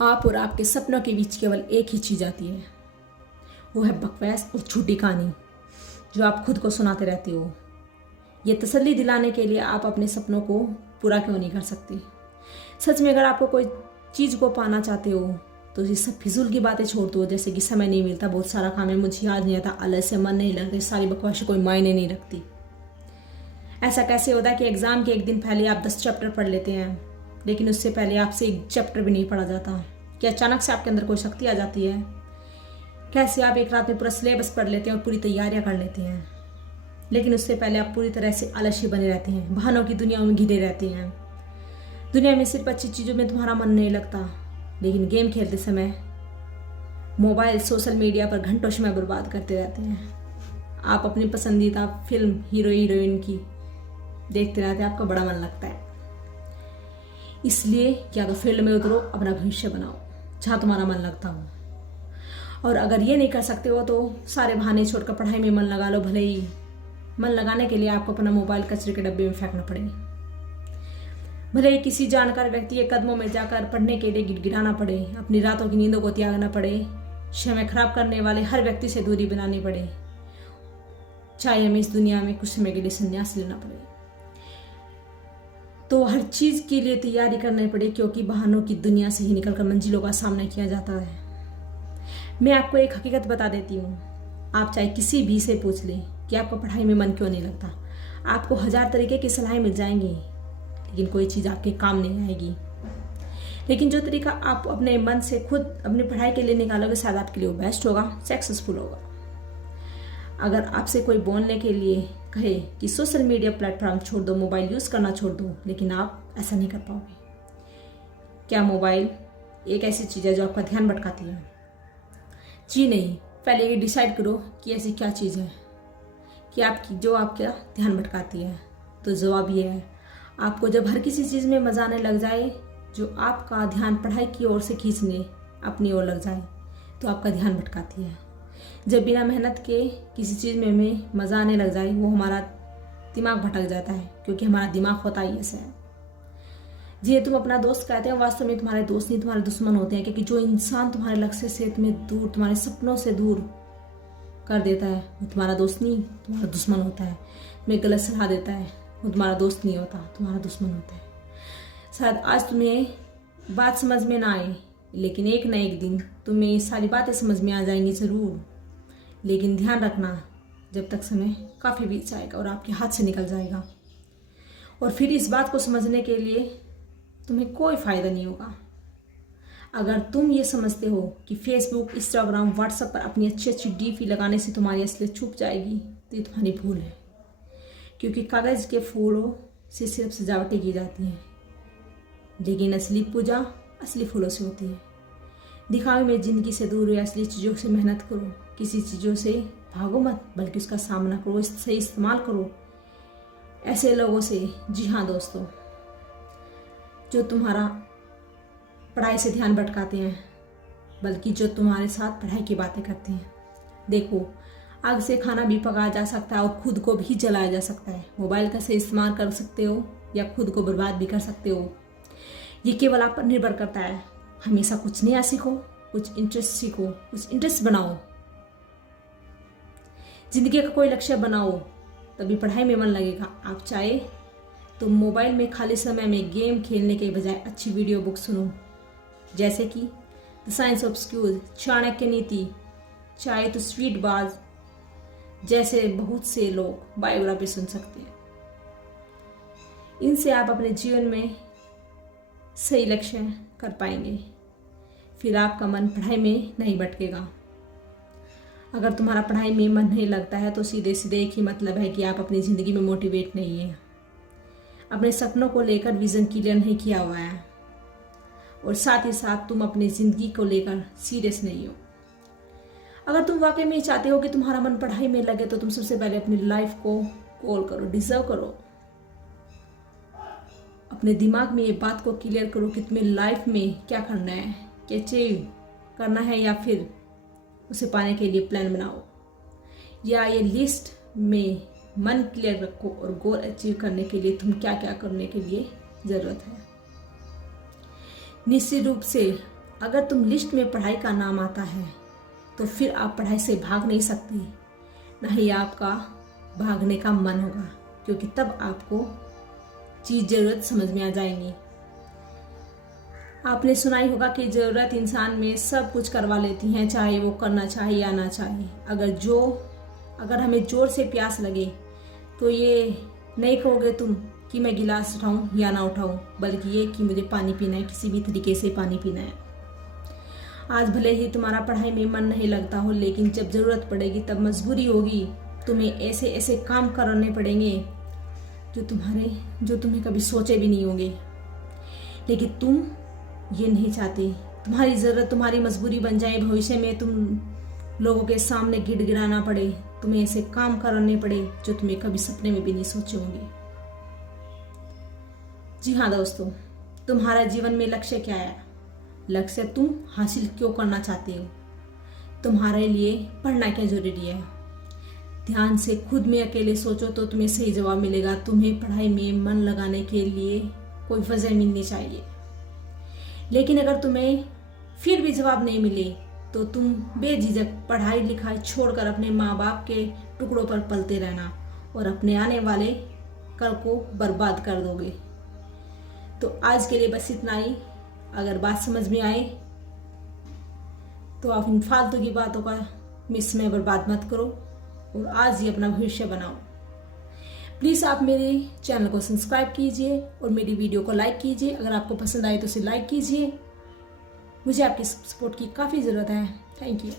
आप और आपके सपनों के बीच केवल एक ही चीज़ आती है, वो है बकवास और झूठी कहानी जो आप खुद को सुनाते रहते हो। ये तसल्ली दिलाने के लिए आप अपने सपनों को पूरा क्यों नहीं कर सकते। सच में अगर आपको कोई चीज़ को पाना चाहते हो तो ये सब फिजूल की बातें छोड़ दो, जैसे कि समय नहीं मिलता, बहुत सारा काम है, मुझे याद नहीं आता, आलस से, मन नहीं लगता, सारी बकवास कोई मायने नहीं रखती। ऐसा कैसे होता है कि एग्ज़ाम के एक दिन पहले आप 10 चैप्टर पढ़ लेते हैं, लेकिन उससे पहले आपसे एक चैप्टर भी नहीं पढ़ा जाता। क्या अचानक से आपके अंदर कोई शक्ति आ जाती है? कैसे आप एक रात में पूरा सिलेबस पढ़ लेते हैं और पूरी तैयारियां कर लेते हैं, लेकिन उससे पहले आप पूरी तरह से आलसी बने रहते हैं, बहानों की दुनिया में घिरे रहते हैं। दुनिया में सिर्फ अच्छी चीज़ों में तुम्हारा मन नहीं लगता, लेकिन गेम खेलते समय मोबाइल, सोशल मीडिया पर घंटों समय बर्बाद करते रहते हैं। आप अपनी पसंदीदा फिल्म हीरो हीरोइन की देखते रहते हैं, आपका बड़ा मन लगता है। इसलिए या तो फील्ड में उतरो, अपना भविष्य बनाओ जहाँ तुम्हारा मन लगता हो। और अगर ये नहीं कर सकते हो तो सारे बहाने छोड़कर पढ़ाई में मन लगा लो। भले ही मन लगाने के लिए आपको अपना मोबाइल कचरे के डब्बे में फेंकना पड़े, भले ही किसी जानकार व्यक्ति के कदमों में जाकर पढ़ने के लिए गिड़गिड़ाना पड़े, अपनी रातों की नींदों को त्यागना पड़े, समय खराब करने वाले हर व्यक्ति से दूरी बनानी पड़े, चाहे हमें इस दुनिया में कुछ समय के लिए संन्यास लेना पड़े, तो हर चीज़ के लिए तैयारी करनी पड़े, क्योंकि बहानों की दुनिया से ही निकलकर मंजिलों का सामना किया जाता है। मैं आपको एक हकीकत बता देती हूँ, आप चाहे किसी भी से पूछ लें कि आपको पढ़ाई में मन क्यों नहीं लगता, आपको 1000 तरीके की सलाहें मिल जाएंगी, लेकिन कोई चीज़ आपके काम नहीं आएगी। लेकिन जो तरीका आप अपने मन से खुद अपनी पढ़ाई के लिए निकालोगे, शायद आपके लिए वो बेस्ट होगा, सक्सेसफुल होगा। अगर आपसे कोई बोलने के लिए कहे कि सोशल मीडिया प्लेटफॉर्म छोड़ दो, मोबाइल यूज़ करना छोड़ दो, लेकिन आप ऐसा नहीं कर पाओगे। क्या मोबाइल एक ऐसी चीज़ है जो आपका ध्यान भटकाती है? जी नहीं। पहले ये डिसाइड करो कि ऐसी क्या चीज़ है कि आपकी जो आपका ध्यान भटकाती है। तो जवाब ये है, आपको जब हर किसी चीज़ में मज़ा आने लग जाए, जो आपका ध्यान पढ़ाई की ओर से खींचने अपनी ओर लग जाए, तो आपका ध्यान भटकाती है। जब बिना मेहनत के किसी चीज़ में हमें मज़ा आने लग जाए, वो हमारा दिमाग भटक जाता है, क्योंकि हमारा दिमाग होता ही ऐसा है। जी, तुम अपना दोस्त कहते हैं, वास्तव में तुम्हारे दोस्त नहीं, तुम्हारे दुश्मन होते हैं, क्योंकि जो इंसान तुम्हारे लक्ष्य से तुम्हें दूर, तुम्हारे सपनों से दूर कर देता है, वो तुम्हारा दोस्त नहीं, तुम्हारा दुश्मन होता है। तुम्हें गलत सलाह देता है, वो तुम्हारा दोस्त नहीं होता, तुम्हारा दुश्मन होता है। शायद आज तुम्हें बात समझ में ना आए, लेकिन एक न एक दिन तुम्हें ये सारी बातें समझ में आ जाएंगी ज़रूर। लेकिन ध्यान रखना, जब तक समय काफ़ी बीत जाएगा और आपके हाथ से निकल जाएगा, और फिर इस बात को समझने के लिए तुम्हें कोई फ़ायदा नहीं होगा। अगर तुम ये समझते हो कि फेसबुक, इंस्टाग्राम, व्हाट्सएप पर अपनी अच्छी अच्छी डीपी लगाने से तुम्हारी असलियत छुप जाएगी, तो ये तुम्हारी भूल है। क्योंकि कागज़ के फूलों से सिर्फ सजावटें की जाती हैं, लेकिन असली पूजा असली फूलों से होती है। दिखावे में ज़िंदगी से दूर हुए, असली चीज़ों से मेहनत करो, किसी चीज़ों से भागो मत, बल्कि उसका सामना करो, सही इस्तेमाल करो ऐसे लोगों से। जी हाँ दोस्तों, जो तुम्हारा पढ़ाई से ध्यान भटकाते हैं, बल्कि जो तुम्हारे साथ पढ़ाई की बातें करते हैं। देखो, आग से खाना भी पकाया जा सकता है और खुद को भी जलाया जा सकता है। मोबाइल का सही इस्तेमाल कर सकते हो या खुद को बर्बाद भी कर सकते हो, ये केवल आप पर निर्भर करता है। हमेशा कुछ नया सीखो, कुछ इंटरेस्ट सीखो, कुछ इंटरेस्ट बनाओ, जिंदगी का कोई लक्ष्य बनाओ, तभी पढ़ाई में मन लगेगा। आप चाहे तो मोबाइल में खाली समय में गेम खेलने के बजाय अच्छी वीडियो बुक सुनो, जैसे कि द साइंस ऑफ स्क्यूज, चाणक्य नीति, चाहे तो स्वीट बाज जैसे बहुत से लोग बायोग्राफी सुन सकते हैं। इनसे आप अपने जीवन में सही लक्ष्य कर पाएंगे, फिर आपका मन पढ़ाई में नहीं भटकेगा। अगर तुम्हारा पढ़ाई में मन नहीं लगता है, तो सीधे सीधे एक ही मतलब है कि आप अपनी ज़िंदगी में मोटिवेट नहीं है, अपने सपनों को लेकर विज़न क्लियर नहीं किया हुआ है, और साथ ही साथ तुम अपनी ज़िंदगी को लेकर सीरियस नहीं हो। अगर तुम वाकई में चाहते हो कि तुम्हारा मन पढ़ाई में लगे, तो तुम सबसे पहले अपनी लाइफ को कॉल करो, डिजर्व करो। अपने दिमाग में ये बात को क्लियर करो कि तुम्हें लाइफ में क्या करना है, क्या अचीव करना है, या फिर उसे पाने के लिए प्लान बनाओ, या ये लिस्ट में मन क्लियर रखो और गोल अचीव करने के लिए तुम क्या क्या करने के लिए ज़रूरत है। निश्चित रूप से अगर तुम लिस्ट में पढ़ाई का नाम आता है तो फिर आप पढ़ाई से भाग नहीं सकती, ना ही आपका भागने का मन होगा, क्योंकि तब आपको चीज़ ज़रूरत समझ में आ जाएंगी। आपने सुना ही होगा कि ज़रूरत इंसान में सब कुछ करवा लेती हैं, चाहे वो करना चाहे या ना चाहे। अगर हमें ज़ोर से प्यास लगे तो ये नहीं कहोगे तुम कि मैं गिलास उठाऊं या ना उठाऊं, बल्कि ये कि मुझे पानी पीना है, किसी भी तरीके से पानी पीना है। आज भले ही तुम्हारा पढ़ाई में मन नहीं लगता हो, लेकिन जब ज़रूरत पड़ेगी तब मजबूरी होगी, तुम्हें ऐसे ऐसे काम करने पड़ेंगे जो तुम्हें कभी सोचे भी नहीं होंगे। लेकिन तुम ये नहीं चाहते तुम्हारी ज़रूरत तुम्हारी मजबूरी बन जाए, भविष्य में तुम लोगों के सामने गिड़गिड़ाना पड़े, तुम्हें ऐसे काम करने पड़े जो तुम्हें कभी सपने में भी नहीं सोचे होंगे। जी हाँ दोस्तों, तुम्हारा जीवन में लक्ष्य क्या है? लक्ष्य तुम हासिल क्यों करना चाहते हो? तुम्हारे लिए पढ़ना क्या जरूरी है? ध्यान से खुद में अकेले सोचो तो तुम्हें सही जवाब मिलेगा। तुम्हें पढ़ाई में मन लगाने के लिए कोई वजह मिलनी चाहिए। लेकिन अगर तुम्हें फिर भी जवाब नहीं मिले तो तुम बेझिझक पढ़ाई लिखाई छोड़कर अपने माँ बाप के टुकड़ों पर पलते रहना और अपने आने वाले कल को बर्बाद कर दोगे। तो आज के लिए बस इतना ही। अगर बात समझ में आए तो आप इन फालतू की बातों का समय बर्बाद मत करो और आज ही अपना भविष्य बनाओ। प्लीज़ आप मेरे चैनल को सब्सक्राइब कीजिए और मेरी वीडियो को लाइक कीजिए। अगर आपको पसंद आए तो उसे लाइक कीजिए। मुझे आपकी सपोर्ट की काफ़ी ज़रूरत है। Thank you.